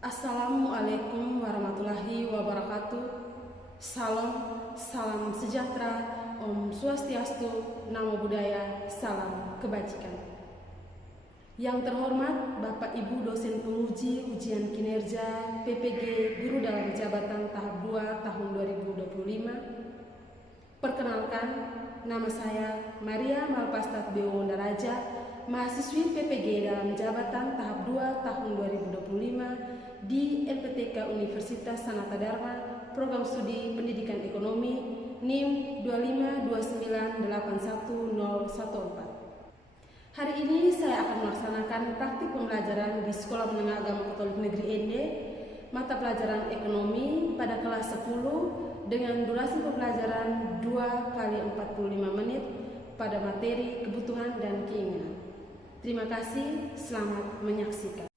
Assalamualaikum warahmatullahi wabarakatuh. Salam sejahtera, Om Swastiastu, Namo Buddhaya, salam kebajikan. Yang terhormat Bapak Ibu dosen penguji ujian kinerja PPG Guru dalam Jabatan tahap 2 tahun 2025. Perkenalkan, nama saya Maria Malpastat Bewonda Raja, mahasiswi PPG dalam Jabatan tahap 2 tahun 2025 di LPTK Universitas Sanata Dharma, Program Studi Pendidikan Ekonomi, NIM 252981014. Hari ini saya akan melaksanakan praktik pembelajaran di Sekolah Menengah Agama Katolik Negeri ND, mata pelajaran ekonomi pada kelas 10 dengan durasi pembelajaran 2 kali 45 menit pada materi kebutuhan dan keinginan. Terima kasih, selamat menyaksikan.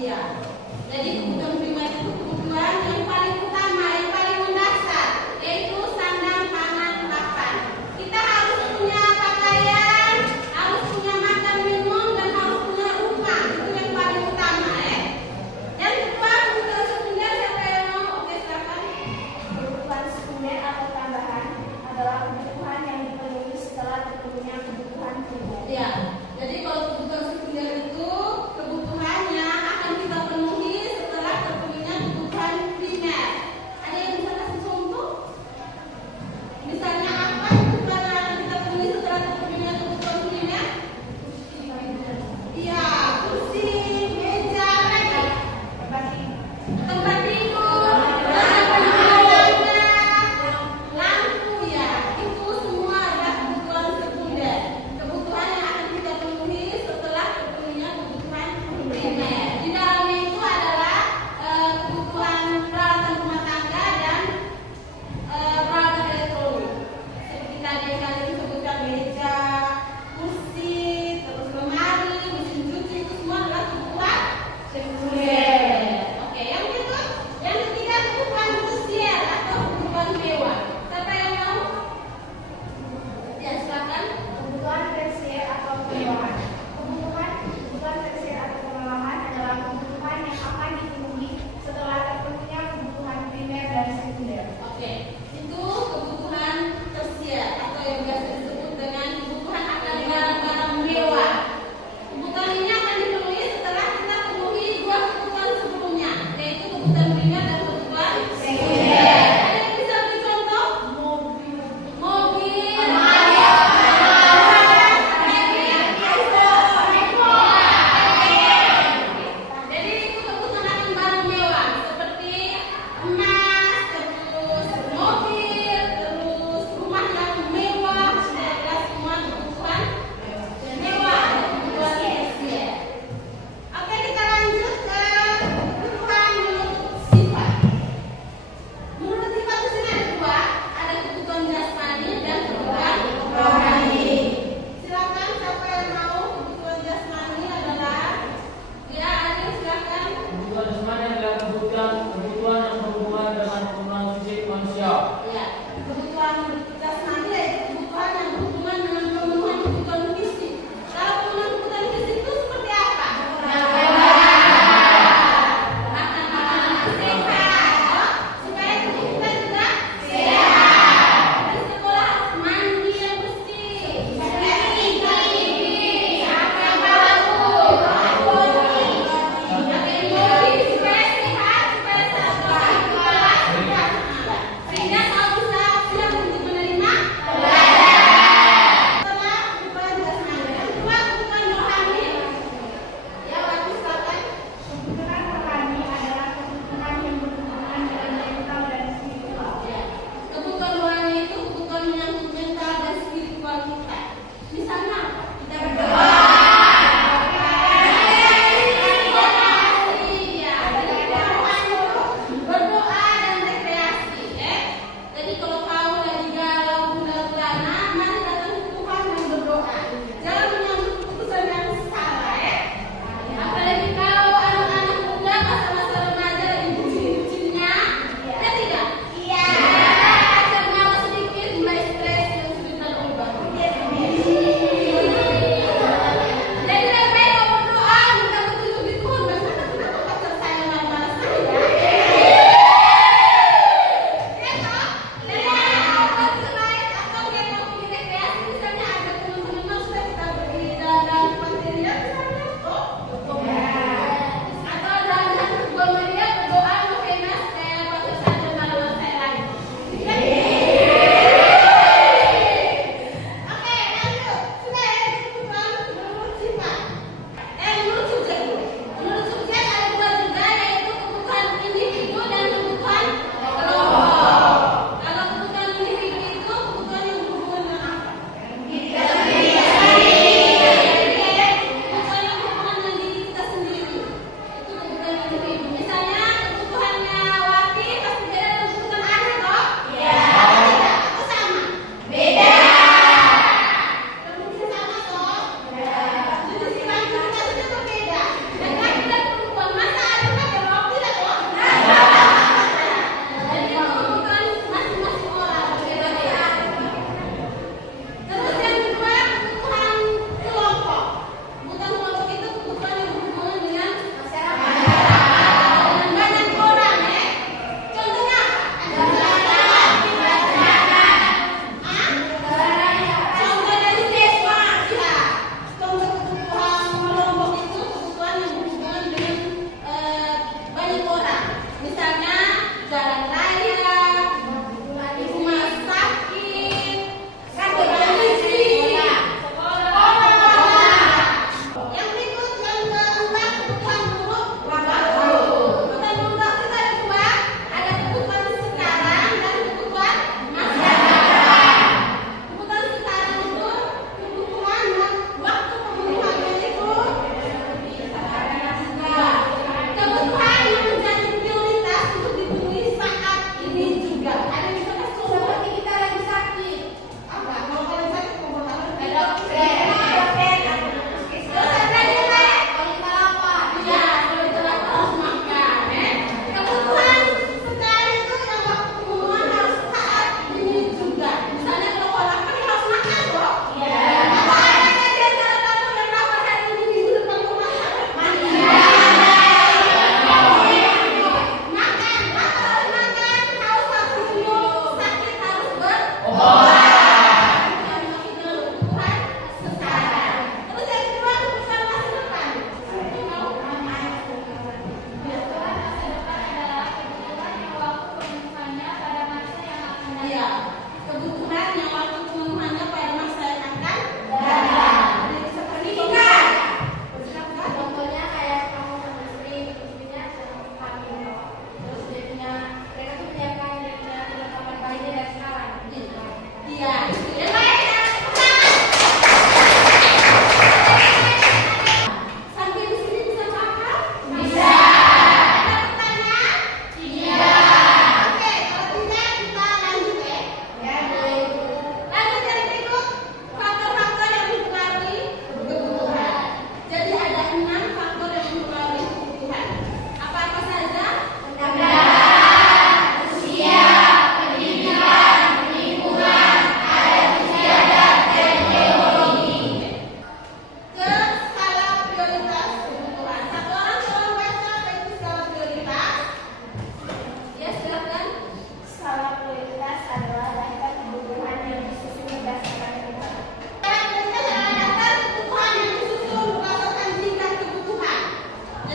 Iya. Jadi kebutuhan primer itu kebutuhan yang paling utama, yang paling mendasar, yaitu sandang, pangan, papan. Kita harus punya pakaian, harus punya makan minum, dan harus punya rumah. Itu yang paling utama, ya. Yang kedua, kebutuhan sekunder, siapa yang mau? Oke, silakan. Kebutuhan sekunder atau tambahan adalah kebutuhan yang dipenuhi setelah terpenuhinya kebutuhan primer. Iya. Jadi kalau kebutuhan sekunder itu kebutuhannya akan kita penuhi setelah terpenuhinya kebutuhan primer. Ada yang bisa kasih contoh? Misalnya apa kebutuhan yang akan kita penuhi setelah terpenuhinya kebutuhan primer? Iya, kursi, meja, apa lagi? Tempat tidur, lampu, ya. Itu semua adalah kebutuhan sekunder. Kebutuhan yang akan kita penuhi setelah terpenuhinya kebutuhan primer. Di dalamnya itu adalah kebutuhan peralatan rumah tangga dan peralatan elektronik. Seperti tadi yang kalian sebutkan meja, kursi, terus lemari, mesin cuci, itu semua adalah kebutuhan sekunder. Oke, yang ketiga kebutuhan tersier atau kebutuhan mewah. Siapa yang mau? Ya, silakan. Kebutuhan tersier atau kemewahan. Kebutuhan tersier atau kemewahan adalah kebutuhan yang akan dipenuhi setelah terpenuhinya kebutuhan primer dan sekunder. Oke, itu kebutuhan tersier atau yang biasa disebut dengan kebutuhan akan barang-barang mewah. Kebutuhan ini akan dipenuhi setelah kita penuhi dua kebutuhan sebelumnya, yaitu kebutuhan primer dan kebutuhan sekunder. Ada yang bisa beri contoh? Mobil, jadi itu kebutuhan akan barang mewah seperti emas, terus mobil, terus rumah yang mewah, adalah semua kebutuhan mewah, kebutuhan tersier. Oke, kita lanjut ke kebutuhan menutup sifat.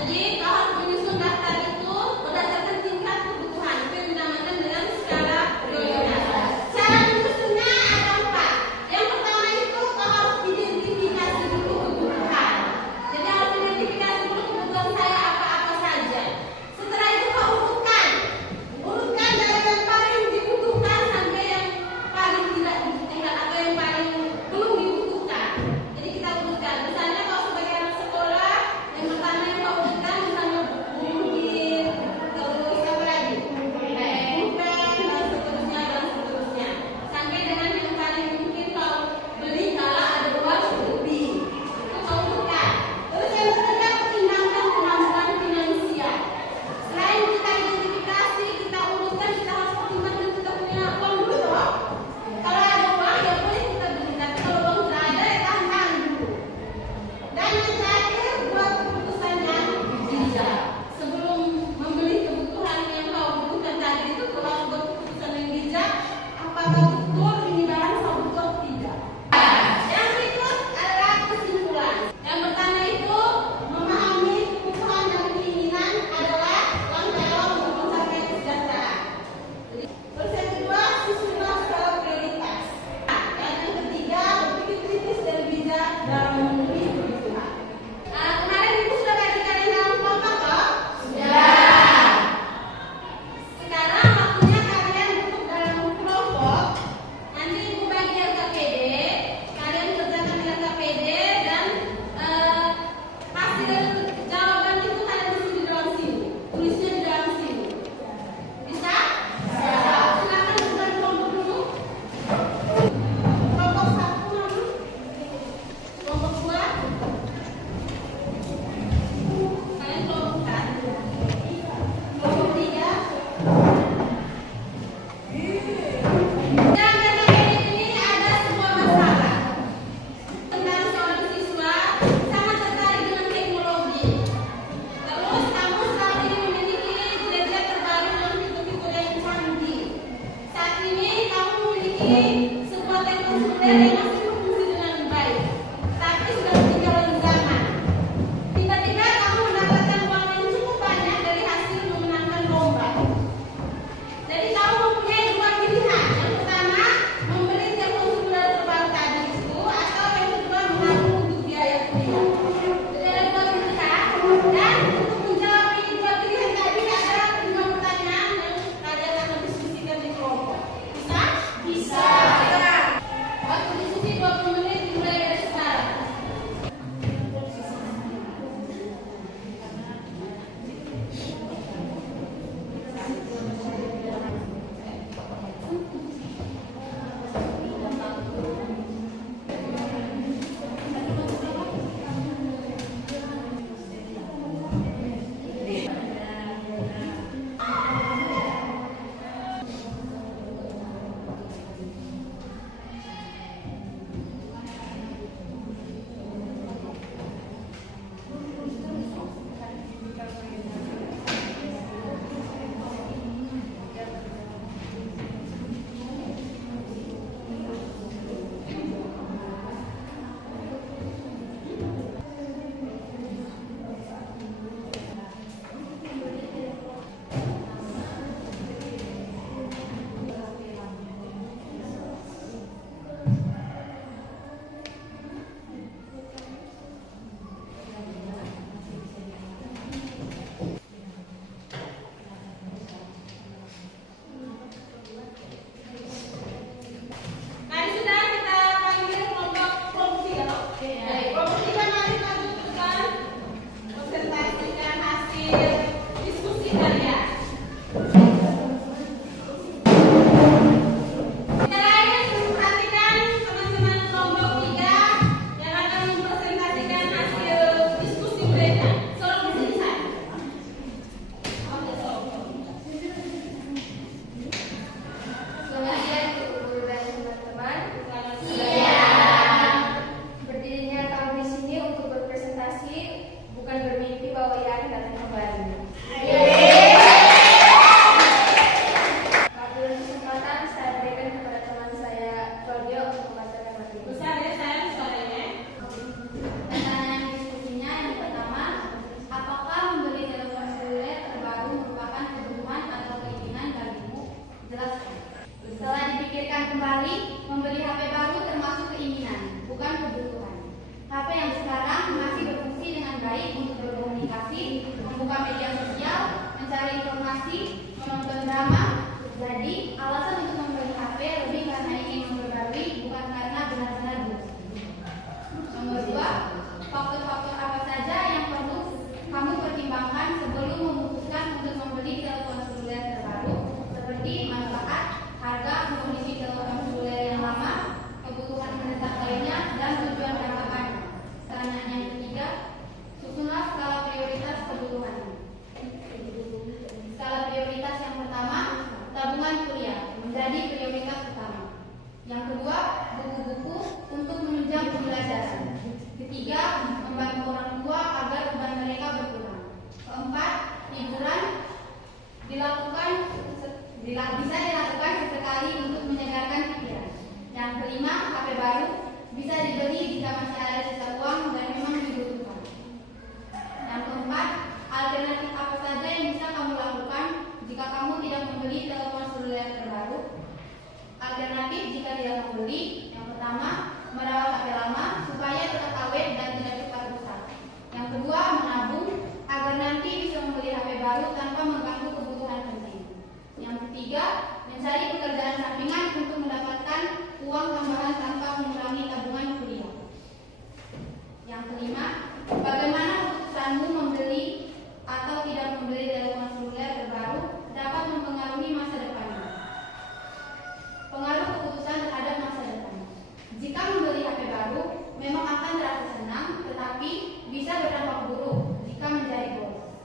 Jadi kau harus menyusun daftar itu berdasarkan tingkat kebutuhan. Itu yang dinamakan dengan skala prioritas. Cara menyusunnya ada 4. Yang pertama itu kau harus identifikasi dulu kebutuhan. Jadi harus identifikasi dulu kebutuhan saya apa-apa saja. Setelah itu kau urutkan dari yang paling dibutuhkan sampai yang paling tidak dibutuhkan atau yang paling belum dibutuhkan. Jadi kita urutkan. Misalnya kalau sebagai anak sekolah, yang pertama yang kau urutkan misalnya mungkin terus apa lagi? Pulpen dan seterusnya. Sampai dengan yang paling mungkin kau beli kalau ada uang lebih. Itu kau urutkan. Terus yang ketiga pertimbangkan kemampuan finansial. Selain kita identifikasi, kita urutkan, kita harus pertimbangkan kita punya uang dulu toh. Kalau ada uang ya boleh kita beli, tapi kalau uang tidak ada ya tahan dulu. Dan yang terakhir buat keputusan yang bijak. Sebelum membeli kebutuhan yang kau butuhkan tadi itu kau harus buat keputusan yang bijak. Apakah betul ini barang kau butuh atau tidak? Yang berikut adalah kesimpulan. Yang pertama itu memahami kebutuhan dan keinginan adalah langkah awal untuk mencapai kesejahteraan. Terus yang kedua, susunlah skala prioritas. Dan yang ketiga, berpikir kritis dan bijak dalam memenuhi kebutuhan. Kemarin ibu sudah bagi kalian dalam kelompok toh? Sudah. Sekarang waktunya kalian duduk dalam kelompok. Nanti ibu bagi LKPD, kalian kerjakan LKPD dan hasil jawaban itu kalian tulis di dalam sini. Tulisnya di dalam sini. Bisa? Bisa. Silakan bukan kelompok dulu. Kelompok 1 mana? Kelompok 2. Kalian kelompokkan. Kelompok 3. Dalam LKPD ini ada sebuah masalah tentang seorang siswa sangat tertarik dengan teknologi. Terus kamu saat ini memiliki gadget terbaru dengan fitur-fitur yang canggih. Saat ini kamu memiliki sebuah teknologi modern yang masih berfungsi dengan baik, tapi sudah ketinggalan zaman. Tiba-tiba kamu mendapatkan uang yang cukup banyak dari hasil memenangkan lomba. Jadi kamu mempunyai 2 pilihan. Yang pertama, membeli telepon seluler terbaru tadi itu, atau yang kedua menabung untuk biaya kuliah. Jadi ada 2 pilihan. Dan untuk menjawab ini 2 pilihan tadi ada 5 pertanyaan yang kalian akan diskusikan di kelompok. Bisa? Bisa. Waktu diskusi 20 menit dimulai dari sekarang. Mari sudah kita panggil kelompok 3. Baik, kelompok 3 mari maju ke depan. Presentasikan hasil diskusi kalian. Terakhir perhatikan teman-teman kelompok 3 yang akan mempresentasikan hasil diskusi mereka. Sorong di sini saya. Selamat siang guru dan teman-teman. Berdirinya kami di sini untuk berpresentasi, bukan bermimpi bahwa ia akan datang kembali. membuka media sosial, mencari informasi, menonton drama. Jadi, alasan untuk membeli HP lebih karena ingin memperbarui, bukan karena benar-benar butuh. Nomor 2, faktor-faktor apa saja yang perlu kamu pertimbangkan sebelum memutuskan untuk membeli telepon seluler terbaru, seperti manfaat, harga, kondisi telepon seluler yang lama, kebutuhan mendesak lainnya, dan tujuan jangka panjang. Pertanyaan yang ketiga, susunlah skala prioritas kebutuhan. Skala prioritas yang pertama, tabungan kuliah menjadi prioritas utama. Yang kedua, buku-buku untuk menunjang pembelajaran. Ketiga, membantu orang tua agar beban mereka berkurang. Keempat, hiburan bisa dilakukan sesekali untuk menyegarkan pikiran. Yang kelima, HP baru bisa dibeli jika masih ada sisa uang dan memang dibutuhkan. Yang keempat, alternatif apa saja yang bisa kamu lakukan jika kamu tidak membeli telepon seluler terbaru? Alternatif jika tidak membeli, yang pertama, merawat HP lama supaya tetap awet dan tidak cepat rusak. Yang kedua, menabung agar nanti bisa membeli HP baru tanpa mengganggu kebutuhan penting. Yang ketiga, mencari pekerjaan sampingan untuk mendapatkan uang tambahan tanpa mengurangi tabungan kuliah. Yang kelima, bagaimana keputusanmu membeli atau tidak membeli telepon seluler terbaru dapat mempengaruhi masa depanmu. Pengaruh keputusan terhadap masa depan. Jika membeli HP baru, memang akan terasa senang, tetapi bisa berdampak buruk jika menjadi boros.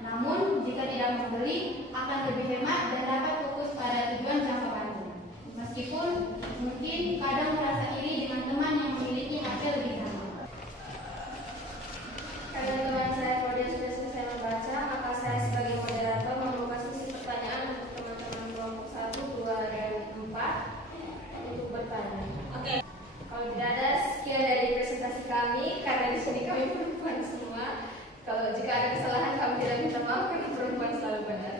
Namun, jika tidak membeli, akan lebih hemat dan dapat fokus pada tujuan jangka panjang. Meskipun mungkin kadang merasa iri dengan teman yang memiliki HP lebih lama. Karena teman saya Claudia sudah selesai membaca, maka saya sebagai moderator membuka sesi pertanyaan untuk teman-teman kelompok 1, 2, dan 4 untuk bertanya. Oke. Kalau tidak ada, sekian dari presentasi kami. Karena di sini kami perempuan semua. Kalau jika ada kesalahan, kami tidak minta maaf karena perempuan selalu benar.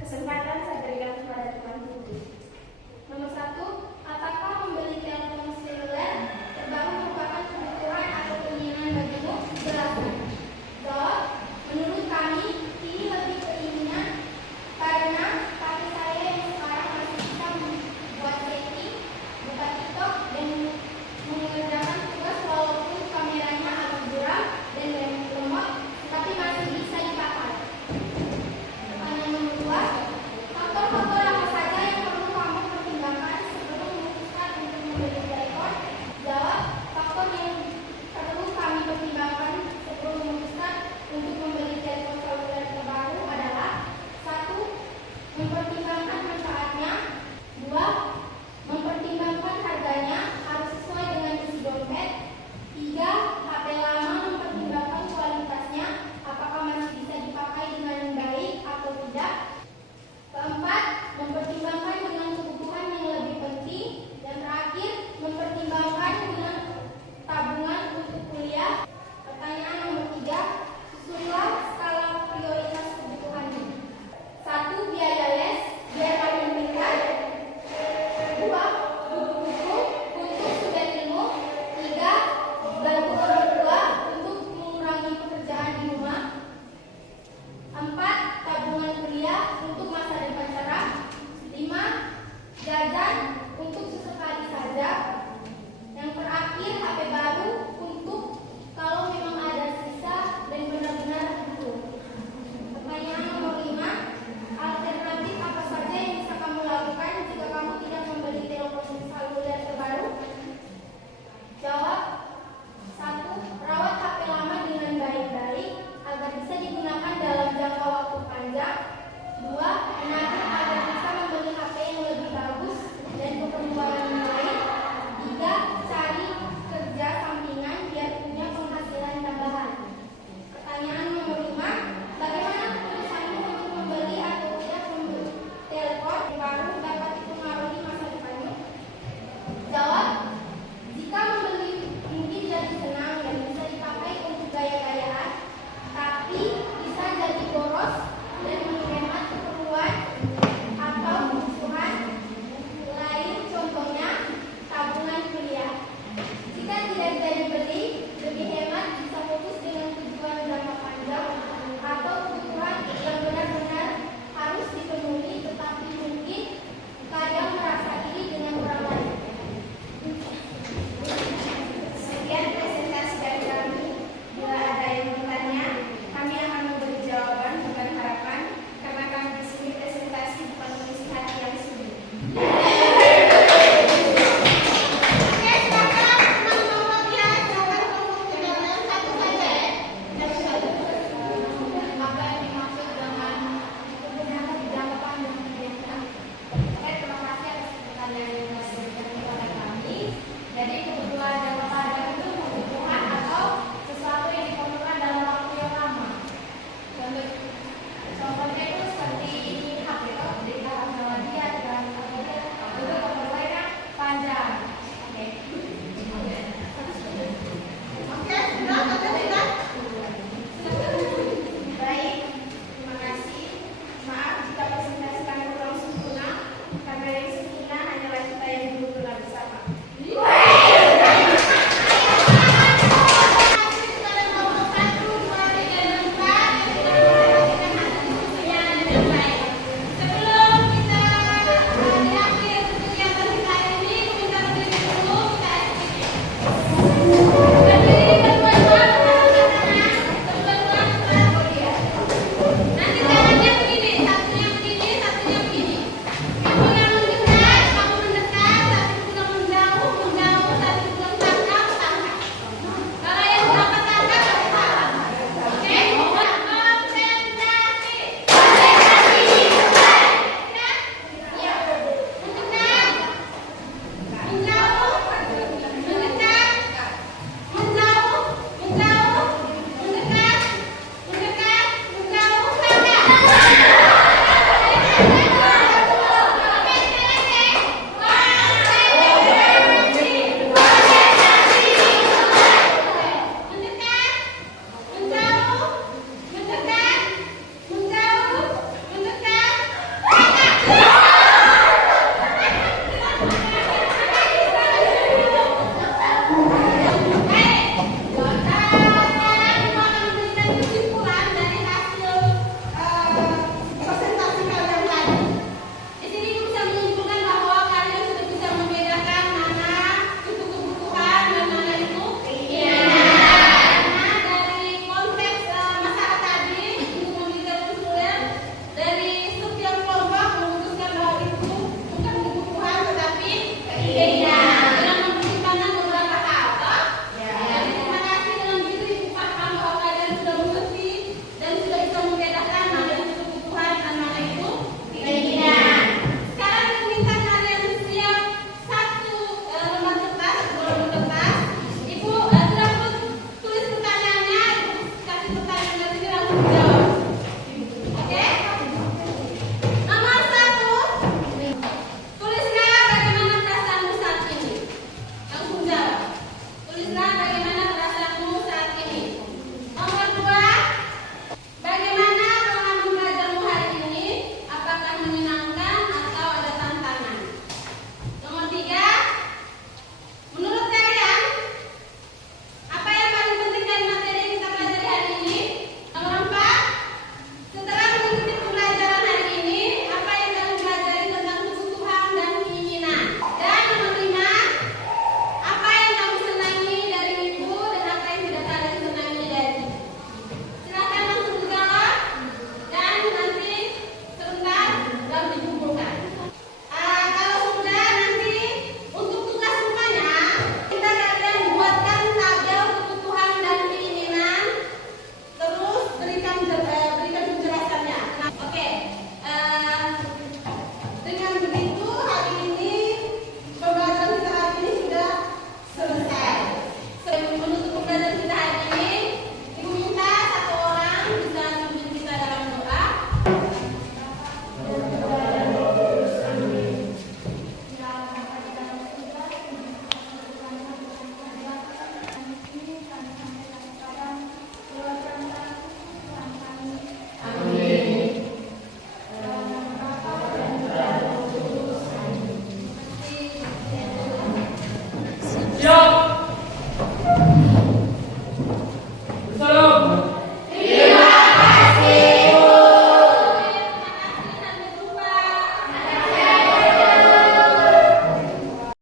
Kesempatan saya berikan kepada teman Putri. Nomor 1, apakah membeli telepon seluler terbaru merupakan kebutuhan atau keinginan bagimu? Jelaskan. Jawab, menurut kami ini lebih keinginan karena kaki saya yang sekarang masih bisa membuat setting, buka TikTok, dan mengerjakan tugas walaupun kameranya agak buram dan lemot, tapi masih bisa dipakai. Pertanyaan nomor 2, faktor-faktor apa saja yang perlu kamu pertimbangkan sebelum memutuskan untuk membeli telepon? Jawab, faktor yang perlu kami pertimbangkan sebelum memutuskan untuk membeli telepon seluler terbaru adalah 1. Mempertimbangkan manfaatnya. 2. Mempertimbangkan harganya harus sesuai dengan isi dompet. 3. HP lama, mempertimbangkan kualitasnya, apakah masih bisa dipakai dengan baik atau tidak. Keempat, mempertimbangkan dengan kebutuhan yang lebih penting. Dan terakhir, mempertimbangkan dengan tabungan untuk kuliah. Pertanyaan nomor 3, susunlah skala prioritas kebutuhannya. 1. Biaya les, biaya paling tingkat. 2. Buku-buku untuk sumber ilmu. 3. Bantu orang tua untuk mengurangi pekerjaan di rumah. 4. Tabungan kuliah untuk masa depan cerah. 5. Jajan untuk sesekali saja. Yang terakhir, HP baru untuk kalau memang ada sisa dan benar-benar butuh. Pertanyaan nomor 5, alternatif apa saja yang bisa kamu lakukan jika kamu tidak membeli telepon Siap.